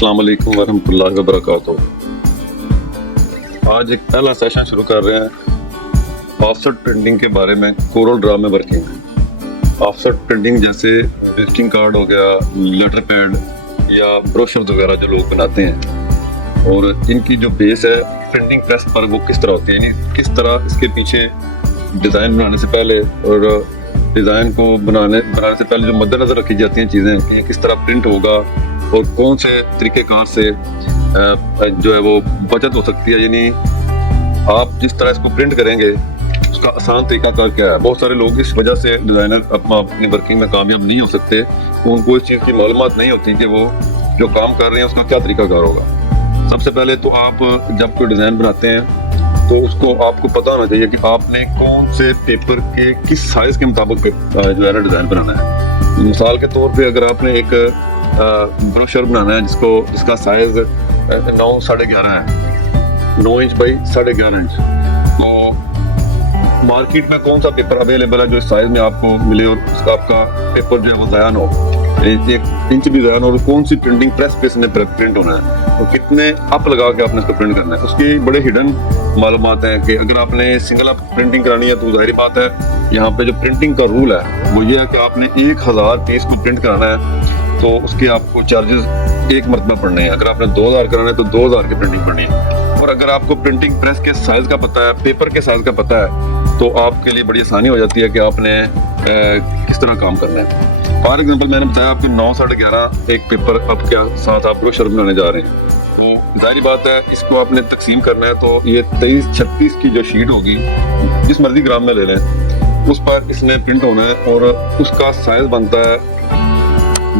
अस्सलाम वालेकुम वरहमतुल्लाहि वबरकातुहू। आज एक पहला सेशन शुरू कर रहे हैं ऑफसेट प्रिंटिंग के बारे में। कोरल ड्रा में वर्किंग ऑफसेट प्रिंटिंग जैसे विजिटिंग कार्ड हो गया, लेटर पैड या ब्रोशर वगैरह जो लोग बनाते हैं, और इनकी जो बेस है प्रिंटिंग प्रेस पर वो किस तरह होती है, यानी किस तरह इसके पीछे डिज़ाइन बनाने से पहले और डिज़ाइन को बनाने से पहले जो मद्देनज़र रखी जाती हैं चीज़ें कि किस तरह प्रिंट होगा और कौन से तरीक़ेकार से जो है वो बचत हो सकती है। यानी आप जिस तरह इसको प्रिंट करेंगे उसका आसान तरीका कार क्या है। बहुत सारे लोग इस वजह से डिज़ाइनर अपनी वर्किंग में कामयाब नहीं हो सकते, उनको इस चीज़ की मालूमात नहीं होती कि वो जो काम कर रहे हैं उसका क्या तरीकाकार होगा। सबसे पहले तो आप जब कोई डिज़ाइन बनाते हैं तो उसको आपको पता होना चाहिए कि आपने कौन से पेपर के किस साइज़ के मुताबिक जो है ना डिज़ाइन बनाना है। मिसाल के तौर पे अगर आपने एक ब्रोशर बनाना है जिसका साइज 9.5.5 है, 9 इंच बाई 11.5 इंच, तो मार्केट में कौन सा पेपर अवेलेबल है जो इस साइज में आपको मिले और उसका आपका पेपर जो है वो ज़ाया ना हो, 1 इंच भी ज़ाया ना हो, और कौन सी प्रिंटिंग प्रेस पे इसने प्रिंट होना है और कितने अप लगा के आपने इसको प्रिंट करना है। उसकी बड़े हिडन मालूमात हैं कि अगर आपने सिंगल अप प्रिंटिंग करानी है तो जाहिर बात है यहाँ पे जो प्रिंटिंग का रूल है वो ये है कि आपने 1000 पीस को प्रिंट कराना है तो उसके आपको चार्जेस एक मरतबा पड़ने हैं। अगर आपने 2000 कराना है तो 2000 की प्रिंटिंग पड़नी है। और अगर आपको प्रिंटिंग प्रेस के साइज का पता है, पेपर के साइज का पता है, तो आपके लिए बड़ी आसानी हो जाती है कि आपने किस तरह काम करना है। फॉर एग्जाम्पल मैंने बताया आपको 9.5.5 एक पेपर अब क्या साथ आप ब्रोशर बनाने जा रहे हैं, तो जाहिर बात है इसको आपने तकसीम करना है। तो ये 23-36 की जो शीट होगी, जिस मर्जी ग्राम में ले लें, उस पर इसने प्रिंट होना है और उसका साइज बनता है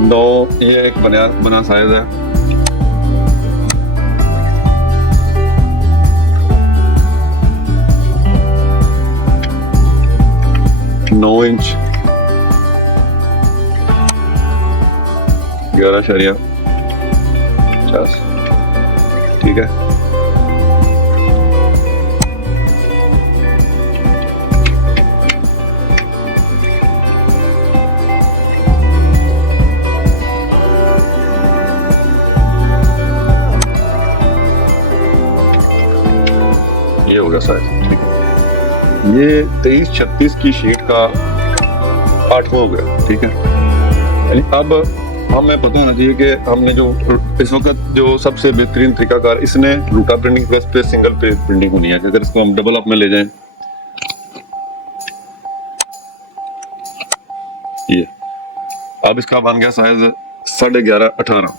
9, ये एक बना साइज है, 9 इंच 11.50, ठीक है। ये होगा साइज, ठीक है। ये 23-36 की शीट का 8वां हो गया, ठीक है। यानी अब हमें पता होना चाहिए कि हमने जो इस वक्त जो सबसे बेहतरीन तरीकाकार, इसने रूटा प्रिंटिंग प्रेस पे सिंगल पे प्रिंटिंग होनी है। अगर इसको हम डबल अप में ले जाएं, ये अब इसका बन गया साइज 11.5-18।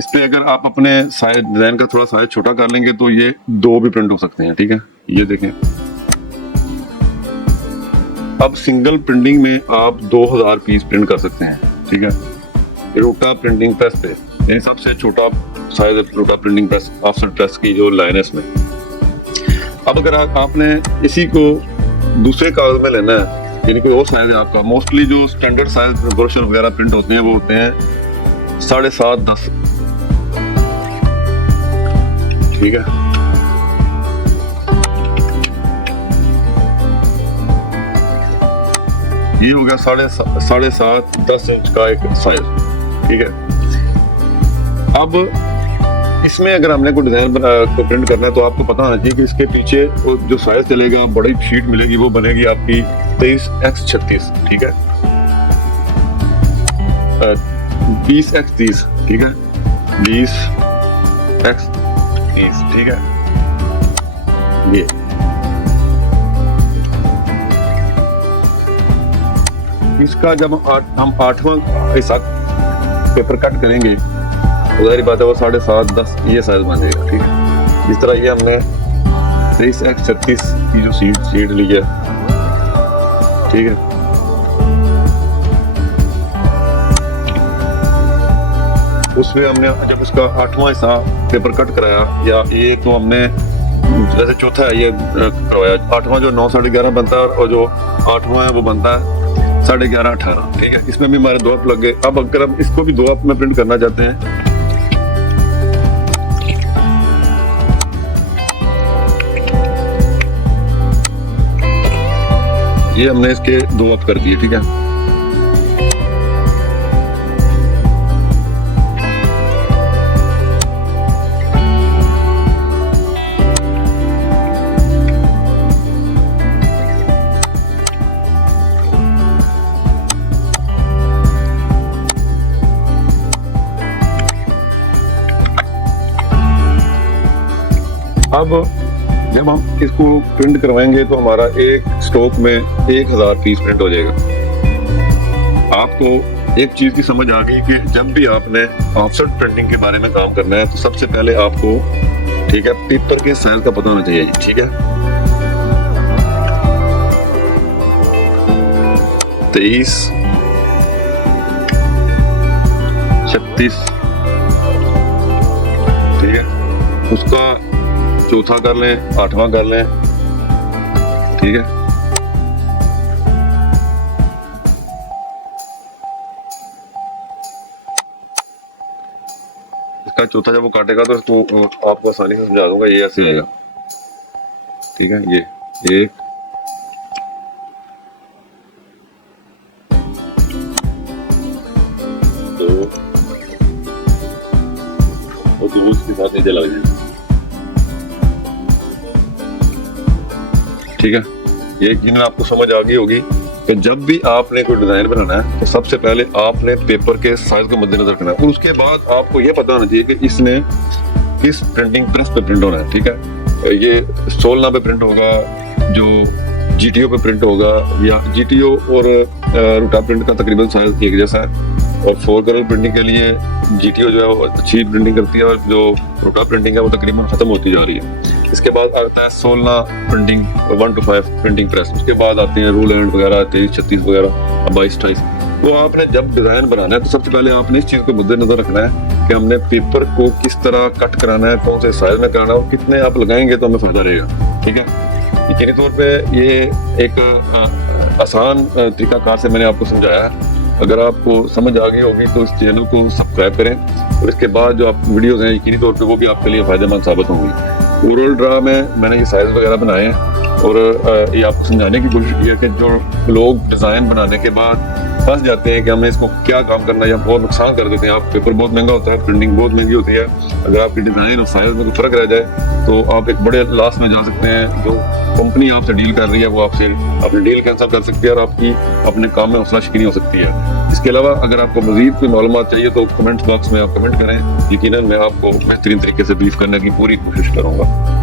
इस पे अगर आप अपने साइज डिजाइन का थोड़ा साइज छोटा कर लेंगे तो ये 2 भी प्रिंट हो सकते हैं, ठीक है। ये देखें, अब सिंगल प्रिंटिंग में आप 2000 पीस प्रिंट कर सकते हैं, ठीक है। रूटा प्रिंटिंग प्रेस पे, यानी सबसे छोटा साइज रूटा प्रिंटिंग प्रेस ऑफसेट प्रेस की जो लाइन है इसमें। अब अगर आपने इसी को दूसरे कागज में लेना है, यानी कोई और साइज है आपका, मोस्टली जो स्टैंडर्ड साइज ब्रोशर वगैरह प्रिंट होते हैं वो होते हैं 7.5-10, ठीक है। ये हो गया 7.5-10 इंच का एक साइज, ठीक है। अब इसमें अगर हमने कोई डिजाइन को प्रिंट करना है तो आपको पता होना चाहिए कि इसके पीछे जो साइज चलेगा, बड़ी शीट मिलेगी, वो बनेगी आपकी 23x36, ठीक है, 20x30, ठीक है, 20x30, ठीक है। ये इसका जब हम 8वां हिस्सा पेपर कट करेंगे तो जाहिर बात है वो 7.5-10 ये साइज बन जाएगा, ठीक है। इस तरह ये हमने 23x36 की जो शीट ली है, ठीक है। उसमें हमने जब उसका 8वां हिस्सा पेपर कट कराया, या ये तो हमने जैसे चौथा है ये करवाया, 8वां जो 9.5.5 बनता है और जो 8वां है वो बनता है 11.5-18, ठीक है। इसमें भी हमारे 2 अप लग गए। अब अगर हम इसको भी 2 अप में प्रिंट करना चाहते हैं, ये हमने इसके 2 अप कर दिए, ठीक है। अब जब हम इसको प्रिंट करवाएंगे तो हमारा एक स्टॉक में 1000 पीस प्रिंट हो जाएगा। आपको एक चीज की समझ आ गई कि जब भी आपने ऑफसेट प्रिंटिंग के बारे में काम करना है तो सबसे पहले आपको, ठीक है, पेपर के साइज का पता होना चाहिए। ठीक है, 23, 36, ठीक है, उसका चौथा कर लें, 8वां कर लें। ठीक है, इसका चौथा जब वो काटेगा तो आपको आसानी से समझा दूंगा। ये ऐसे आएगा। ठीक है, ये 1, 2 और 2 इसके साथ नीचे लग जाएगा। ठीक है, ये यकीनन आपको समझ आ गई होगी कि जब भी आपने कोई डिजाइन बनाना है तो सबसे पहले आपने पेपर के साइज को मद्देनजर रखना है और उसके बाद आपको ये पता होना चाहिए कि इसने किस प्रिंटिंग प्रेस पे प्रिंट होना है। ठीक है, ये सोलना पे प्रिंट होगा, जो जीटीओ पे प्रिंट होगा, या जीटीओ और रूटा प्रिंट का तकरीबन साइज एक जैसा है। और 4 कलर प्रिंटिंग के लिए जीटीओ जो है वो अच्छी प्रिंटिंग करती है और जो रूटा प्रिंटिंग है वो तकरीबन खत्म होती जा रही है। इसके बाद आता है सोलना प्रिंटिंग 1 to 5 प्रिंटिंग प्रेस। उसके बाद आते हैं रूल एंड वगैरह 23, 36 वगैरह, 22, 28। तो आपने जब डिजाइन बनाना है तो सबसे पहले आपने इस चीज को मद्देनजर रखना है कि हमने पेपर को किस तरह कट कराना है, कौन से साइज में कराना है और कितने आप लगाएंगे तो हमें फायदा रहेगा। ठीक है, यकीनी तौर पे ये एक आसान तरीकाकार से मैंने आपको समझाया है। अगर आपको समझ आ गई होगी तो इस चैनल को सब्सक्राइब करें और इसके बाद जो आप वीडियोस हैं यकीनी तौर पे वो भी आपके लिए फायदेमंद साबित होंगी। कोरल ड्रा में मैंने ये साइज वगैरह बनाए हैं और ये आपको समझाने की कोशिश की है कि जो लोग डिज़ाइन बनाने के बाद फंस जाते हैं कि हमें इसको क्या काम करना है या बहुत नुकसान कर देते हैं। आप पेपर बहुत महंगा होता है, प्रिंटिंग बहुत महंगी होती है, अगर आपकी डिज़ाइन और साइज में कोई फर्क रह जाए तो आप एक बड़े लॉस में जा सकते हैं। जो कंपनी आपसे डील कर रही है वो आपसे अपनी डील कैंसिल कर सकती है और आपकी अपने काम में हौसला शिकनी हो सकती है। इसके अलावा अगर आपको मजीद कोई मालूमात चाहिए तो कमेंट बॉक्स में आप कमेंट करें, यकीनन मैं आपको बेहतरीन तरीके से ब्रीफ करने की पूरी कोशिश करूँगा।